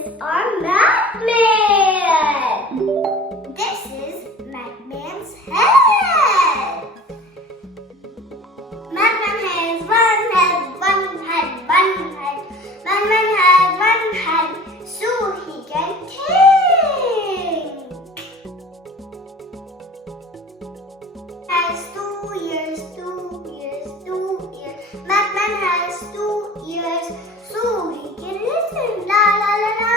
is our Madman. This is Madman's head. Madman has one head, one head, one head. Madman has one head, so he can think. Has 2 ears, 2 ears, 2 ears. Madman has 2 ears, so he can listen. La la la la.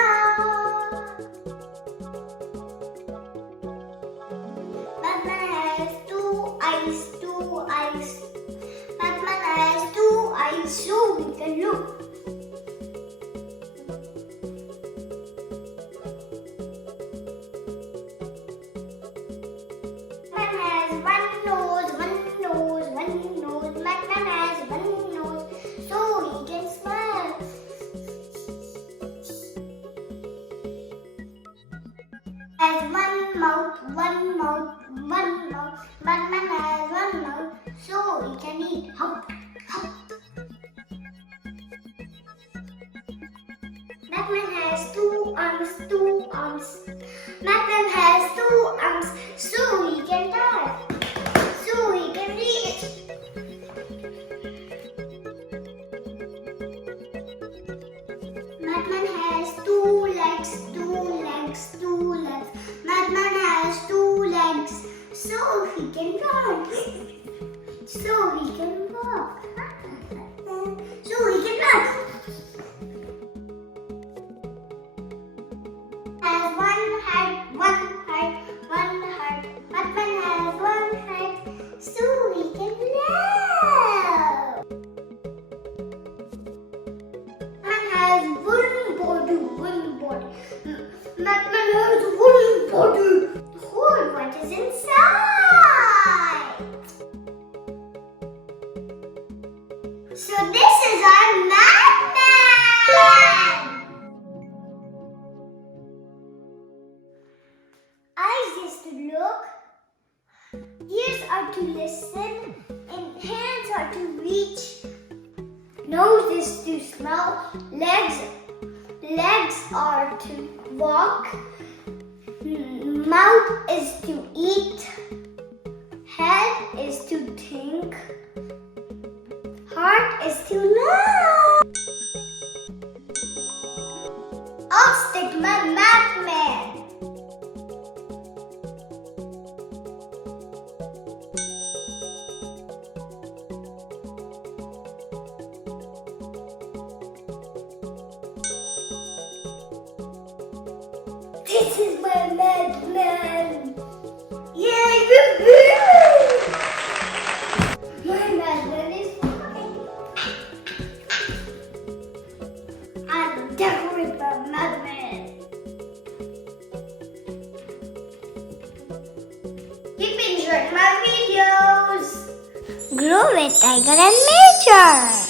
Madman has 2 eyes, 2 eyes. Madman has 2 eyes, so he can look. Madman has one nose, one nose, one nose. Madman has one nose, so he can smell. Has one mouth, one mouth, one mouth. Madman has one mouth, so he can eat. Hop, hop. Madman has 2 arms, 2 arms. Madman has 2 arms, so he can dive, so he can reach. Madman has 2 legs, 2 legs, 2 legs. Madman has 2 legs, so he can run, so he can walk, so he can run. Has one head, one head, one head. Madman has one head, so he can live. Madman has one body, one body. Madman has one body. Hold what is inside. So this is our Madman. Eyes is to look, ears are to listen, and hands are to reach. Nose is to smell, legs are to walk, mouth is to eat, head is to think, heart is to love. I'll stick my Madman. This is my Madman. Yay! My Madman is fine. I'll decorate my Madman. Keep enjoying my videos. Grow with Tiger and Nature.